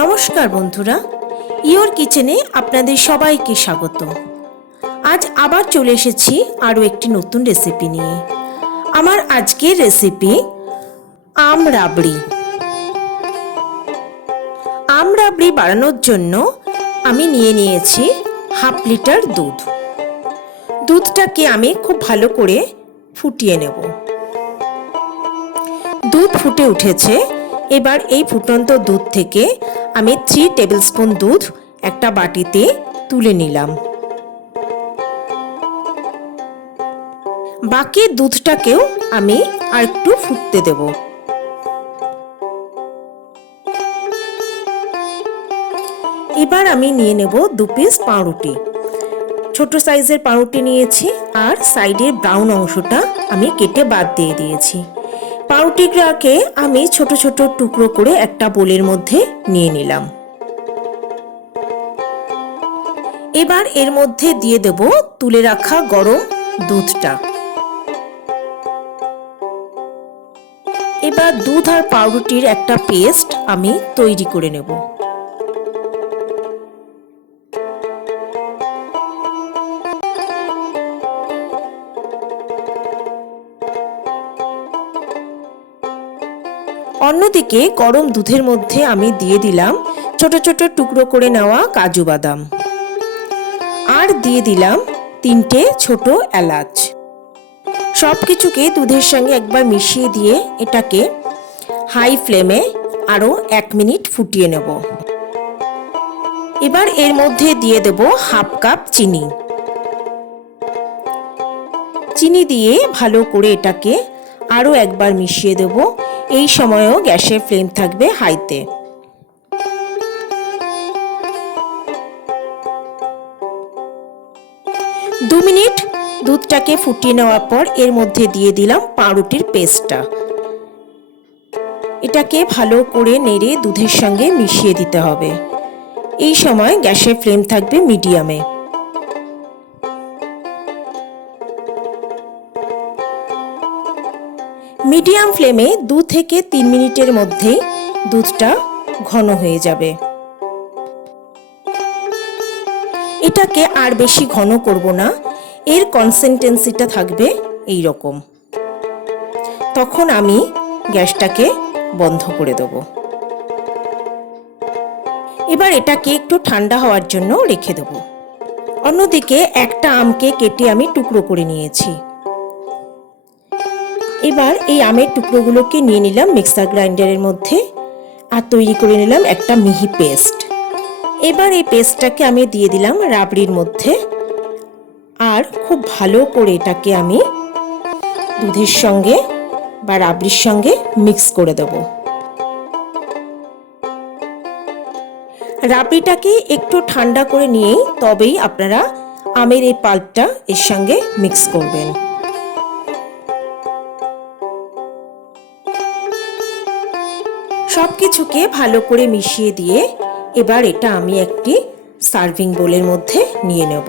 নমস্কার বন্ধুরা, ইওর কিচেনে আপনাদের সবাইকে স্বাগত। আজ আবার চলে এসেছি আরও একটি নতুন রেসিপি নিয়ে। আমার আজকের রেসিপি আম রাবড়ি। আম রাবড়ি বানানোর জন্য আমি নিয়ে নিয়েছি হাফ লিটার দুধ। দুধটাকে আমি খুব ভালো করে ফুটিয়ে নেব। দুধ ফুটে উঠেছে। এবার এই ফুটন্ত দুধ থেকে আমি 3 টেবিলস্পুন দুধ একটা বাটিতে তুলে নিলাম। বাকি দুধটাকেও আমি আর একটু ফুটতে দেব। এবার আমি নিয়ে নেব 2 পিস পাউরুটি। ছোট সাইজের পাউরুটি নিয়েছি আর সাইডের ব্রাউন অংশটা আমি কেটে বাদ দিয়ে দিয়েছি। পাউরুটিটাকে আমি ছোট ছোট টুকরো করে একটা বোলের মধ্যে নিয়ে নিলাম। এবার এর মধ্যে দিয়ে দেব তুলে রাখা গরম দুধটা। এবার দুধ আর পাউরুটির একটা পেস্ট আমি তৈরি করে নেব। অন্যদিকে গরম দুধের মধ্যে আমি দিয়ে দিলাম ছোট ছোট টুকরো করে নেওয়া কাজু বাদাম আর দিয়ে দিলাম 3টে ছোট এলাচ। সবকিছুকে দুধের সঙ্গে একবার মিশিয়ে দিয়ে এটাকে হাই ফ্লেমে আরও 1 মিনিট ফুটিয়ে নেব। এবার এর মধ্যে দিয়ে দেব হাফ কাপ চিনি। চিনি দিয়ে ভালো করে এটাকে আরও একবার মিশিয়ে দেব। এই সময়ও গ্যাসের ফ্লেম থাকবে হাইতে। দু মিনিট দুধটাকে ফুটিয়ে নেওয়ার পর এর মধ্যে দিয়ে দিলাম পাউরুটির পেস্টটা। এটাকে ভালো করে নেড়ে দুধের সঙ্গে মিশিয়ে দিতে হবে। এই সময় গ্যাসের ফ্লেম থাকবে মিডিয়ামে। মিডিয়াম ফ্লেমে 2 থেকে 3 মিনিটের মধ্যেই দুধটা ঘন হয়ে যাবে। এটাকে আর বেশি ঘন করব না, এর কনসিস্টেন্সিটা থাকবে এই রকম। তখন আমি গ্যাসটাকে বন্ধ করে দেব। এবার এটাকে একটু ঠান্ডা হওয়ার জন্য রেখে দেব। অন্যদিকে একটা আমকে কেটে আমি টুকরো করে নিয়েছি। এবার এই আমের টুকরোগুলোকে নিয়ে নিলাম মিক্সার গ্রাইন্ডারের মধ্যে আর তৈরি করে নিলাম একটা মিহি পেস্ট। এবার এই পেস্টটাকে আমি দিয়ে দিলাম রাবড়ির মধ্যে আর খুব ভালো করে এটাকে আমি দুধের সঙ্গে বা রাবড়ির সঙ্গে মিক্স করে দেব। রাবড়িটাকে একটু ঠান্ডা করে নিয়েই তবেই আপনারা আমের এই পাল্পটা এর সঙ্গে মিক্স করবেন। সবকিছুকে ভালো করে মিশিয়ে দিয়ে এবার এটা আমি একটি সার্ভিং বোলের মধ্যে নিয়ে নেব।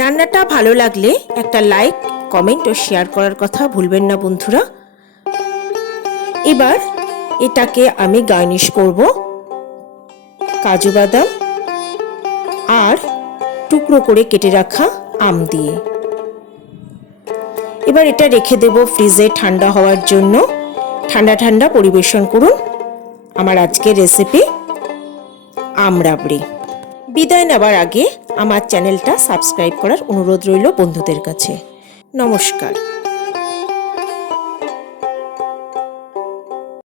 রান্নাটা ভালো লাগলে একটা লাইক, কমেন্ট ও শেয়ার করার কথা ভুলবেন না বন্ধুরা। এবার এটাকে আমি গার্নিশ করব কাজু বাদাম আর টুকরো করে কেটে রাখা আম দিয়ে। এবার এটা রেখে দেব ফ্রিজে ঠান্ডা হওয়ার জন্য। ঠান্ডা ঠান্ডা পরিবেশন করুন আমার আজকের রেসিপি আম রাবড়ি। বিদায় নেবার আগে আমার চ্যানেলটা সাবস্ক্রাইব করার অনুরোধ রইল বন্ধুদের কাছে। নমস্কার।